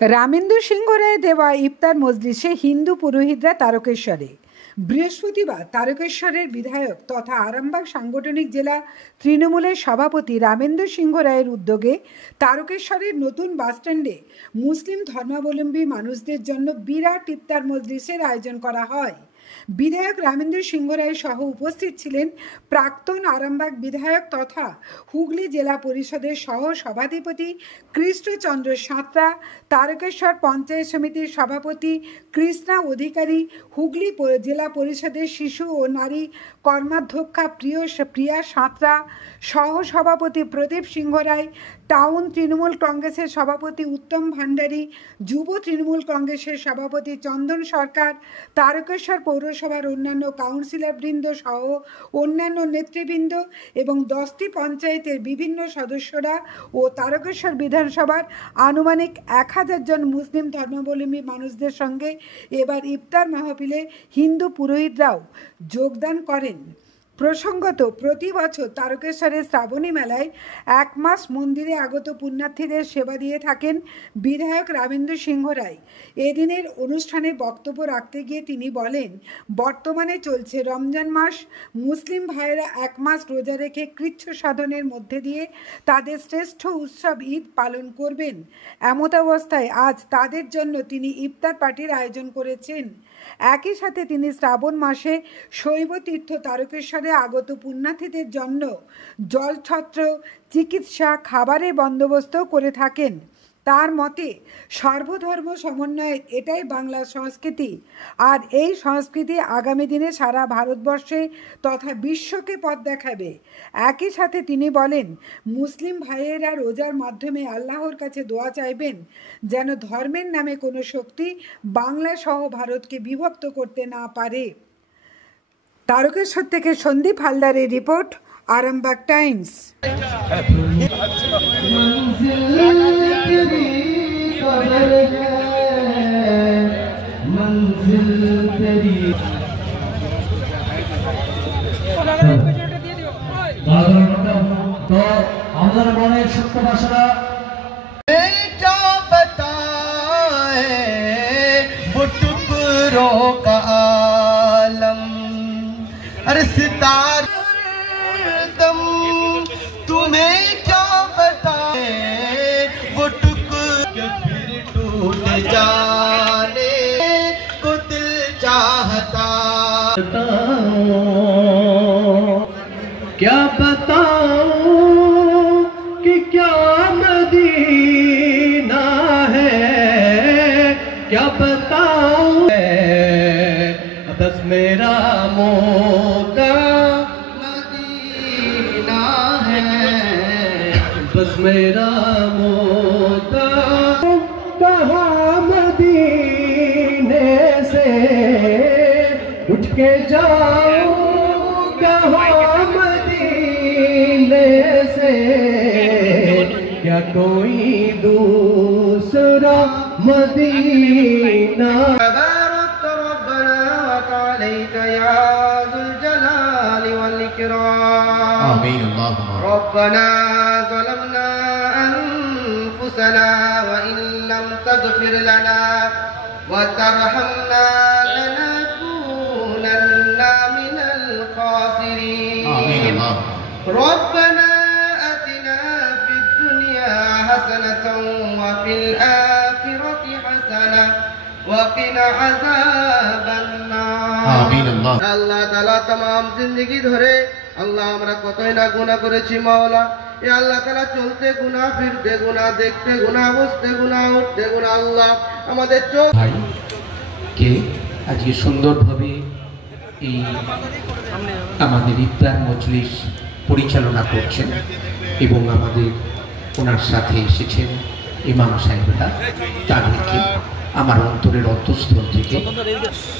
রামেন্দু সিংহ রায় দেওয়া ইফতার মজলিসে হিন্দু পুরোহিতরা তারকেশ্বরে। বৃহস্পতিবার তারকেশ্বরের বিধায়ক তথা আরামবাগ সাংগঠনিক জেলা তৃণমূলের সভাপতি রামেন্দু সিংহ রায়ের উদ্যোগে তারকেশ্বরের নতুন বাসস্ট্যান্ডে মুসলিম ধর্মাবলম্বী মানুষদের জন্য বিরাট ইফতার মজলিসের আয়োজন করা হয়। বিধায়ক রামেন্দু সিংহ রায় সহ উপস্থিত ছিলেন প্রাক্তন আরামবাগ বিধায়ক তথা হুগলি জেলা পরিষদের সহ সভাধিপতি কৃষ্ণচন্দ্র সাঁতরা, তারকেশ্বর পঞ্চায়েত সমিতির সভাপতি কৃষ্ণা অধিকারী, হুগলি জেলা পরিষদের শিশু ও নারী কর্মাধ্যক্ষা প্রিয়া সাঁতরা, সহ সভাপতি প্রদীপ সিংহ রায়, টাউন তৃণমূল কংগ্রেসের সভাপতি উত্তম ভান্ডারী, যুব তৃণমূল কংগ্রেসের সভাপতি চন্দন সরকার, তারকেশ্বর পৌরসভার অন্যান্য কাউন্সিলরবৃন্দ সহ অন্যান্য নেতৃবৃন্দ এবং 10টি পঞ্চায়েতের বিভিন্ন সদস্যরা ও তারকেশ্বর বিধানসভার আনুমানিক 1000 জন মুসলিম ধর্মাবলম্বী মানুষদের সঙ্গে এবার ইফতার মাহফিলে হিন্দু পুরোহিতরাও যোগদান করেন। প্রসঙ্গত, প্রতি বছর তারকেশ্বরের শ্রাবণী মেলায় 1 মাস মন্দিরে আগত পুণ্যার্থীদের সেবা দিয়ে থাকেন বিধায়ক রামেন্দু সিংহ রায়। এদিনের অনুষ্ঠানে বক্তব্য রাখতে গিয়ে তিনি বলেন, বর্তমানে চলছে রমজান মাস। মুসলিম ভাইয়েরা 1 মাস রোজা রেখে কৃচ্ছ সাধনের মধ্যে দিয়ে তাদের শ্রেষ্ঠ উৎসব ঈদ পালন করবেন। এমতাবস্থায় আজ তাদের জন্য তিনি ইফতার পার্টির আয়োজন করেছেন। একই সাথে তিনি শ্রাবণ মাসে শৈব তীর্থ তারকেশ্বরে আগত পুণ্যার্থীদের জন্য জলছত্র, চিকিৎসা, খাবারের বন্দোবস্ত করে থাকেন। তার মতে, সর্বধর্ম সমন্বয়ের এটাই বাংলার সংস্কৃতি, আর এই সংস্কৃতি আগামী দিনে সারা ভারতবর্ষে তথা বিশ্বকে পথ দেখাবে। একই সাথে তিনি বলেন, মুসলিম ভাইয়েরা রোজার মাধ্যমে আল্লাহর কাছে দোয়া চাইবেন যেন ধর্মের নামে কোনো শক্তি বাংলা সহ ভারতকে বিভক্ত করতে না পারে। তারকেশ্বর থেকে সন্দীপ হালদারের রিপোর্ট, আরামবাগ টাইমস। তো আমাদের মনের সত্য ভাষা अरे सितार दम तुम्हें क्या बताए, वो टुकड़े फिर टूट जाने को दिल चाहता। क्या बताऊं कि क्या मदीना है, क्या बताऊं बस मेरा मोका मदीना है, बस मेरा मोका। कहाँ मदीने से उठ के जाऊं, कहाँ मदीने से, क्या कोई दूसरा मदीना। या ज़ुल जलाली वल इकराम। आमीन अल्लाहुम्मा। रब्बना ज़लमना अनफुसना व इन लम तग़फिर लना व तरहमना लनकूनन्ना मिनल खासिरीन। आमीन अल्लाह। रब्बना अतिना फिद दुनिया हसनतन व फिल आखिरति हसना व क़िना अज़ाबन আল্লাহ তাআলা तमाम जिंदगी ধরে আল্লাহ আমরা কতই না গুনাহ করেছি মাওলা। এ আল্লাহ তাআলা চলতে গুনাহ, ফিরতে গুনাহ, দেখতে গুনাহ, বসতে গুনাহ, উঠতে গুনাহ। আল্লাহ আমাদের চোখ ভাই কে আজকে সুন্দরভাবে এই আমাদের ইফতার মজলিস পরিচালনা করছেন এবং আমাদের ওনার সাথে এসেছেন ইমাম সাহেবরা, তাদেরকে আমার অন্তরের অন্তঃস্থল থেকে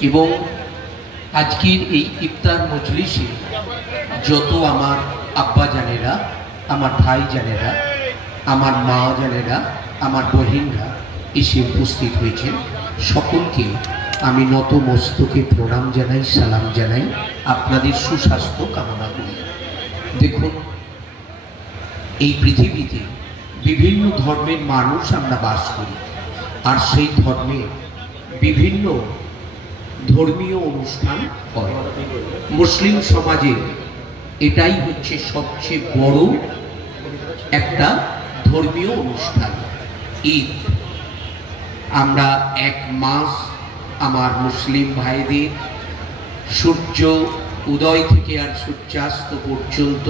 এবং আজকের এই ইফতার মজলিসে যত আমার আব্বা জানেরা, আমার ভাই জানেরা, আমার মা জানেরা, আমার বহিনরা এসে উপস্থিত হয়েছেন, সকলকে আমি নত মস্তকে প্রণাম জানাই, সালাম জানাই, আপনাদের সুস্বাস্থ্য কামনা করি। দেখুন, এই পৃথিবীতে বিভিন্ন ধর্মের মানুষ আমরা বাস করি। আর সেই ধর্মে বিভিন্ন ধর্মীয় অনুষ্ঠান হয়। মুসলিম সমাজে এটাই হচ্ছে সবচেয়ে বড় একটা ধর্মীয় অনুষ্ঠান, ঈদ। আমরা এক মাস আমার মুসলিম ভাইদের সূর্য উদয় থেকে আর সূর্যাস্ত পর্যন্ত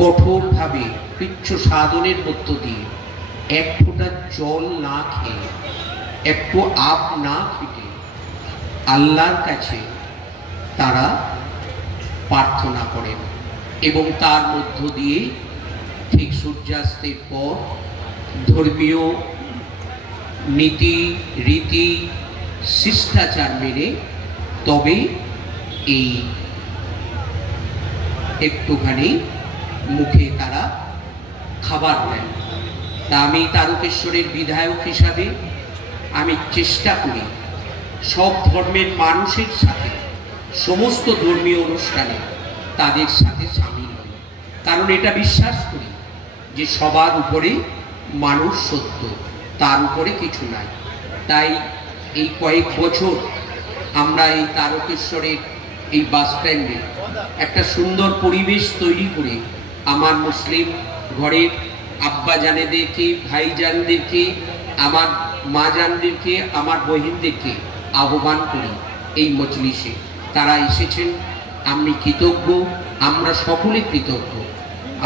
কঠোরভাবে কৃচ্ছ সাধনের মধ্য দিয়ে এক ফোঁটা জল না খেয়ে, একটু আপ না খেটে আল্লাহর কাছে তারা প্রার্থনা করেন এবং তার মধ্য দিয়ে ঠিক সূর্যাস্তের পর ধর্মীয় নীতি রীতি শিষ্টাচার মেনে তবে এই একটুখানি মুখে তারা খাবার দেন। তা আমি তারকেশ্বরের বিধায়ক হিসাবে আমি চেষ্টা করি সব ধর্মের মানুষের সাথে সমস্ত ধর্মীয় অনুষ্ঠানে তাদের সাথে সামিল হই, কারণ এটা বিশ্বাস করি যে সবার উপরে মানুষ সত্য, তার উপরে কিছু নাই। তাই এই কয়েক বছর আমরা এই তারকেশ্বরের এই বাস স্ট্যান্ডে একটা সুন্দর পরিবেশ তৈরি করে আমার মুসলিম ঘরের আব্বা জানেদেরকে, ভাইজানদেরকে, আমার মা জানদেরকে, আমার বহিনদেরকে আহ্বান করি এই মজলিসে। তারা এসেছেন, আমি কৃতজ্ঞ, আমরা সকলে কৃতজ্ঞ।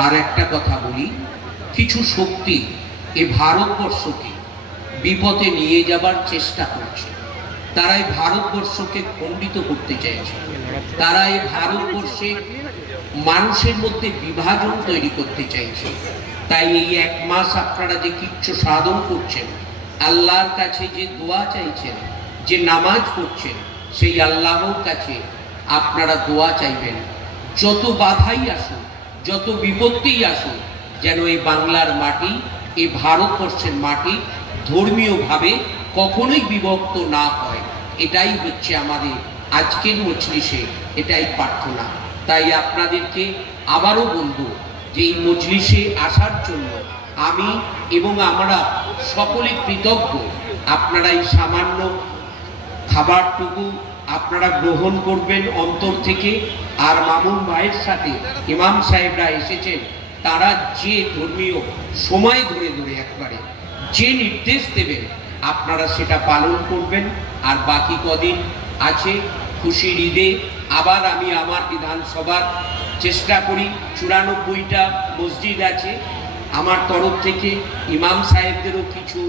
আর একটা কথা বলি, কিছু শক্তি এই ভারতবর্ষকে বিপদে নিয়ে যাবার চেষ্টা করছে। তারা এই ভারতবর্ষকে খণ্ডিত করতে চাইছে, তারা এই ভারতবর্ষে মানুষের মধ্যে বিভাজন তৈরি করতে চাইছে। তাই এই এক মাস আপনারা যে কিচ্ছু সাধন করছেন, আল্লাহর কাছে যে দোয়া চাইছেন, যে নামাজ পড়ছেন, সেই আল্লাহর কাছে আপনারা দোয়া চাইবেন যত বাধাই আসুক, যত বিপত্তিই আসুক, যেন এই বাংলার মাটি, এই ভারতবর্ষের মাটি ধর্মীয়ভাবে কখনোই বিভক্ত না হয়। এটাই হচ্ছে আমাদের আজকের মজলিসে এটাই প্রার্থনা। তাই আপনাদেরকে আবারও বলবো যে এই মজলিসে আসার জন্য আমি এবং আমরা সকলে কৃতজ্ঞ। আপনারা এই সামান্য খাবারটুকু আপনারা গ্রহণ করবেন অন্তর থেকে। আর মামুন ভাইয়ের সাথে ইমাম সাহেবরা এসেছেন, তারা যে ধর্মীয় সময় ধরে ধরে একবারে যে নির্দেশ দেবেন আপনারা সেটা পালন করবেন। আর বাকি কদিন আছে খুশির ঈদে আবার আমি আমার বিধানসভার চেষ্টা করি, 94টা মসজিদ আছে, আমার তরফ থেকে ইমাম সাহেবদেরও কিছু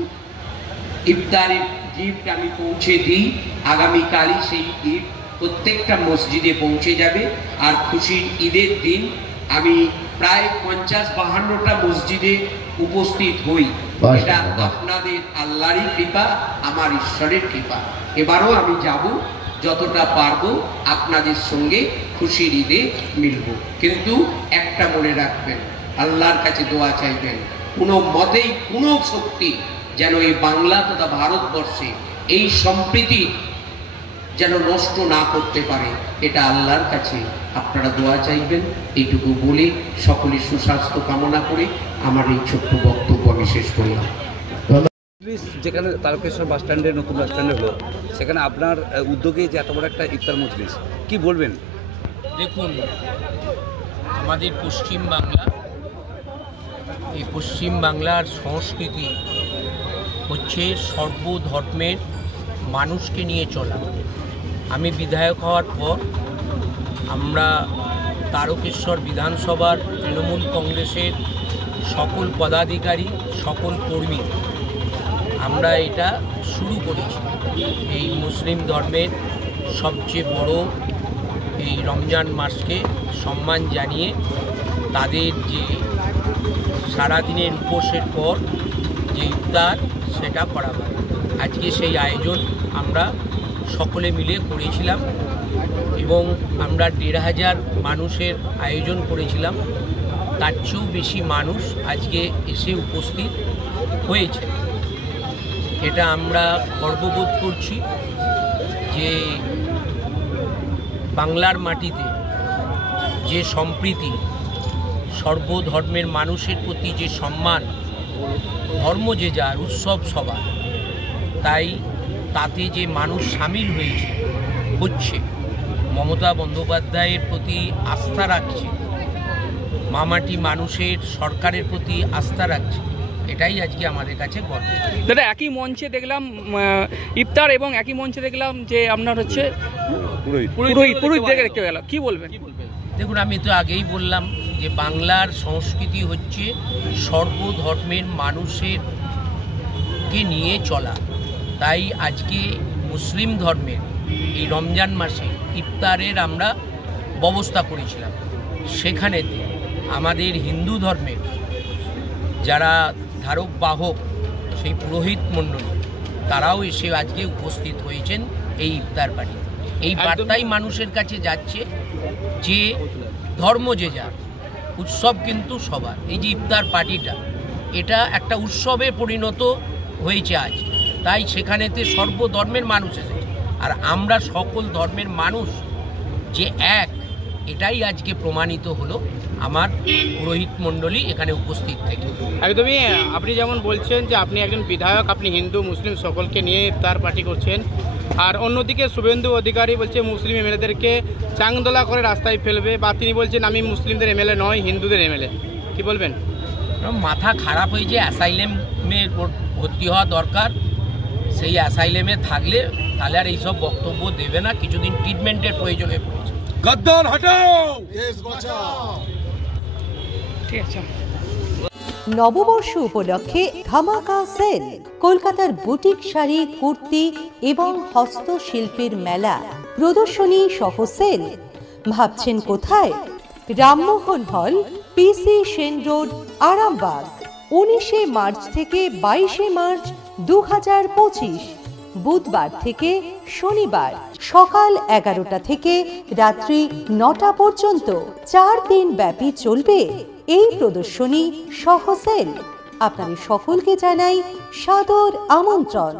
ইফতারের গিফট আমি পৌঁছে দিই। আগামীকালই সেই গিফট প্রত্যেকটা মসজিদে পৌঁছে যাবে। আর খুশির ঈদের দিন আমি প্রায় 50-52টা মসজিদে উপস্থিত হই। এটা আপনাদের আল্লাহরই কৃপা, আমার ঈশ্বরের কৃপা। এবারও আমি যাব, যতটা পারবো আপনাদের সঙ্গে খুশির ঈদে মিলব। কিন্তু একটা মনে রাখবেন, আল্লাহর কাছে দোয়া চাইবেন, কোনো মতেই কোনো শক্তি যেন এই বাংলা তথা ভারতবর্ষে এই সম্প্রীতি যেন নষ্ট না করতে পারে, এটা আল্লাহর কাছে আপনারা দোয়া চাইবেন। এইটুকু বলে সকলে সুস্বাস্থ্য কামনা করে আমার এই ছোট্ট বক্তব্য আমি শেষ করলাম। যেখানে তারকেশ্বর বাস স্ট্যান্ডে নতুন বাস স্ট্যান্ডে হলো, সেখানে আপনার উদ্যোগে যে এত বড় একটা ইফতার মজলিস, কি বলবেন? দেখুন, আমাদের পশ্চিম বাংলা, এই পশ্চিম বাংলার সংস্কৃতি হচ্ছে সর্বধর্মের মানুষকে নিয়ে চলা। আমি বিধায়ক হওয়ার পর আমরা তারকেশ্বর বিধানসভার তৃণমূল কংগ্রেসের সকল পদাধিকারী, সকল কর্মী আমরা এটা শুরু করেছি। এই মুসলিম ধর্মের সবচেয়ে বড় এই রমজান মাসকে সম্মান জানিয়ে তাদের যে সারাদিনের উপোসের পর যে ইফতার সেটা করা হয়। আজকে সেই আয়োজন আমরা সকলে মিলে করেছিলাম এবং আমরা 1500 মানুষের আয়োজন করেছিলাম। তার চেয়েও বেশি মানুষ আজকে এসে উপস্থিত হয়েছে। এটা আমরা গর্ববোধ করছি যে বাংলার মাটিতে যে সম্প্রীতি, সর্বধর্মের মানুষের প্রতি যে সম্মান, ধর্ম যে যার, উৎসব সবার, তাই তাতে যে মানুষ সামিল হচ্ছে মমতা বন্দ্যোপাধ্যায়ের প্রতি আস্থা রাখছে, মামাটি মানুষের সরকারের প্রতি আস্থা রাখছে, এটাই আজকে আমাদের কাছে গর্ব। দাদা একই মঞ্চে দেখলাম ইফতার এবং একই মঞ্চে দেখলাম যে আপনার হচ্ছে পুরোহিত দেখতে গেল, কি বলবেন? দেখুন, আমি তো আগেই বললাম যে বাংলার সংস্কৃতি হচ্ছে সর্বধর্মের মানুষেরকে নিয়ে চলা। তাই আজকে মুসলিম ধর্মের এই রমজান মাসে ইফতারের আমরা ব্যবস্থা করেছিলাম। সেখানেতে আমাদের হিন্দু ধর্মের যারা ধারক বাহক সেই পুরোহিত মণ্ডলী তারাও এসে আজকে উপস্থিত হয়েছেন এই ইফতার পার্টি। এই বার্তাই মানুষের কাছে যাচ্ছে যে ধর্ম যে যার, উৎসব কিন্তু সবার। এই যে ইফতার পার্টিটা, এটা একটা উৎসবে পরিণত হয়েছে আজ। তাই সেখানেতে সর্বধর্মের মানুষ এসেছে, আর আমরা সকল ধর্মের মানুষ যে এক, এটাই আজকে প্রমাণিত হলো আমার পুরোহিত মণ্ডলী এখানে উপস্থিত থেকে। একদমই, আপনি যেমন বলছেন যে আপনি একজন বিধায়ক, আপনি হিন্দু মুসলিম সকলকে নিয়ে ইফতার পার্টি করছেন, আর অন্যদিকে শুভেন্দু অধিকারী বলছে মুসলিম এমএলএদেরকে চাংদোলা করে রাস্তায় ফেলবে, বা তিনি বলছেন আমি মুসলিমদের এমএলএ নয়, হিন্দুদের এমএলএ। কি বলবেন? মাথা খারাপ হয়ে যে অ্যাসাইলেমে ভর্তি হওয়া দরকার, সেই অ্যাসাইলেমে থাকলে তাহলে আর এইসব বক্তব্য দেবে না। কিছুদিন ট্রিটমেন্টের প্রয়োজনে পড়েছে। গদ্দার হটাও, দেশ বাঁচাও। ঠিক আছে। নববর্ষ উপলক্ষে ধামাকা সেল, কলকাতার বুটিক শাড়ি, কুর্তি এবং হস্তশিল্পের মেলা, প্রদর্শনী সহ সেল। ভাবছেন কোথায়? রামমোহন হল, পিসি সেন রোড, আরামবাগ। 19 মার্চ থেকে 22 মার্চ 2025, বুধবার থেকে শনিবার সকাল 11টা থেকে রাত্রি 9টা পর্যন্ত 4 দিন ব্যাপী চলবে এই প্রদর্শনী সহ সেল। আপনাদের সকলকে জানাই সাদর আমন্ত্রণ।